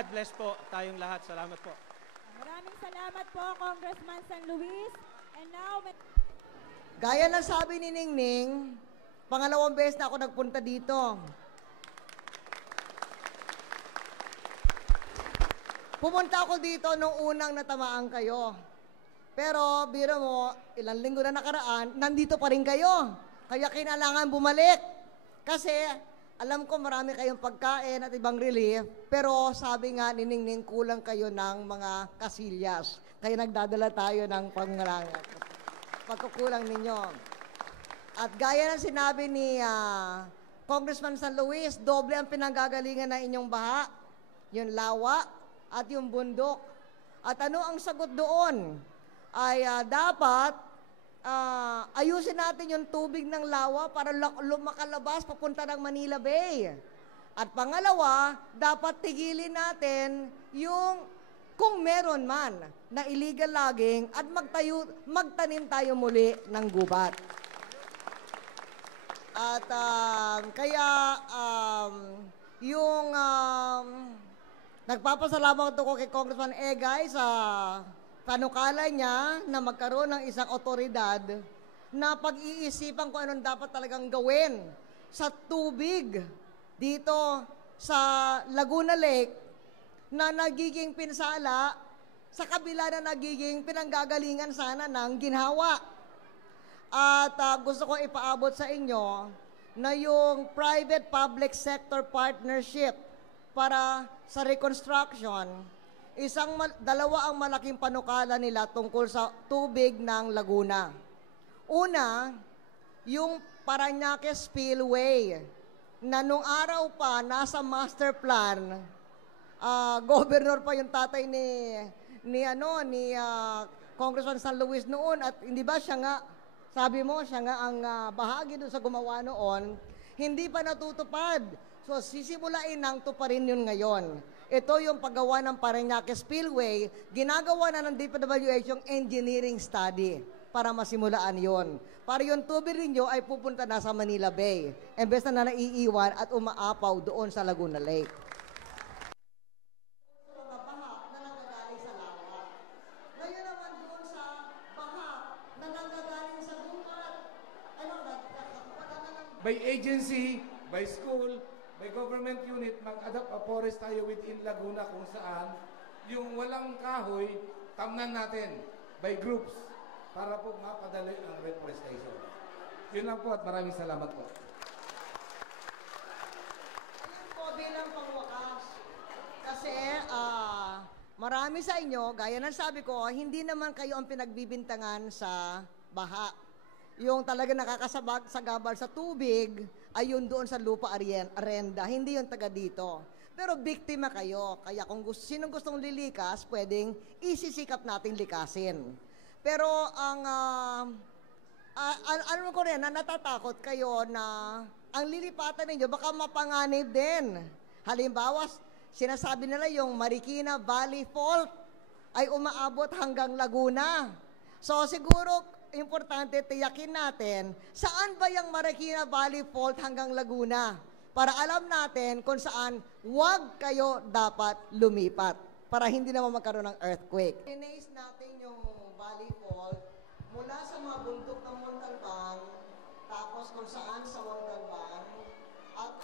God bless po tayong lahat. Salamat po. Maraming salamat po, Congressman San Luis. And now, Gaya ng sabi ni Ningning, pangalawang beses na ako nagpunta dito. Pumunta ako dito nung unang natamaan kayo. Pero, biro mo, ilang linggo na nakaraan, nandito pa rin kayo. Kaya kailangan bumalik. Kasi, alam ko marami kayong pagkain at ibang relief, pero sabi nga ni Ningning, kulang kayo ng mga kasilyas. Kaya nagdadala tayo ng pangalangat. Pagkukulang ninyo. At gaya ng sinabi ni Congressman San Luis, doble ang pinanggagalingan ng inyong baha, yung lawa at yung bundok. At ano ang sagot doon? Ay dapat ayusin natin yung tubig ng lawa para makalabas papunta ng Manila Bay. At pangalawa, dapat tigilin natin yung kung meron man na illegal logging at magtanim tayo muli ng gubat. At yung nagpapasalamat ako kay Congressman Egay sa panukala niya na magkaroon ng isang otoridad na pag-iisipan kung anong dapat talagang gawin sa tubig dito sa Laguna Lake na nagiging pinsala sa kabila na nagiging pinanggagalingan sana ng ginhawa. At gusto ko ipaabot sa inyo na yung private-public sector partnership para sa reconstruction, dalawa ang malaking panukala nila tungkol sa tubig ng Laguna. Una, yung Parañaque Spillway, na nung araw pa nasa master plan, governor pa yung tatay ni Congressman San Luis noon, at hindi ba siya nga, sabi mo, siya nga ang bahagi doon sa gumawa noon, hindi pa natutupad. So sisimulain nang tuparin yun ngayon. Ito yung paggawa ng Parañaque Spillway, ginagawa na ng DPWH yung engineering study para masimulaan yon. Para yung tubig ninyo ay pupunta na sa Manila Bay, imbes na naiiwan at umaapaw doon sa Laguna Lake. By agency, by school, by government unit, mag-adapt a forest tayo within Laguna kung saan yung walang kahoy, tamnan natin by groups para po mapadali ang reforestation. Yun lang po at maraming salamat po. Ayun po bilang pangwakas. Kasi marami sa inyo, gaya ng sabi ko, hindi naman kayo ang pinagbibintangan sa baha. Yung talaga nakakasabag sa gabal sa tubig ay yun doon sa lupa arenda, hindi yung taga dito. Pero biktima kayo, kaya kung sinong gustong lilikas, pwedeng isisikap nating likasin. Pero alam ko rin na natatakot kayo na ang lilipatan ninyo baka mapanganib din. Halimbawa, sinasabi nila yung Marikina Valley Fault ay umaabot hanggang Laguna. So siguro, importante tiyakin natin saan ba yung Marikina Valley Fault hanggang Laguna para alam natin kung saan wag kayo dapat lumipat para hindi naman magkaroon ng earthquake. Inace natin yung Valley Fault mula sa mga bundok ng Montalban, tapos kung saan sa Montalban at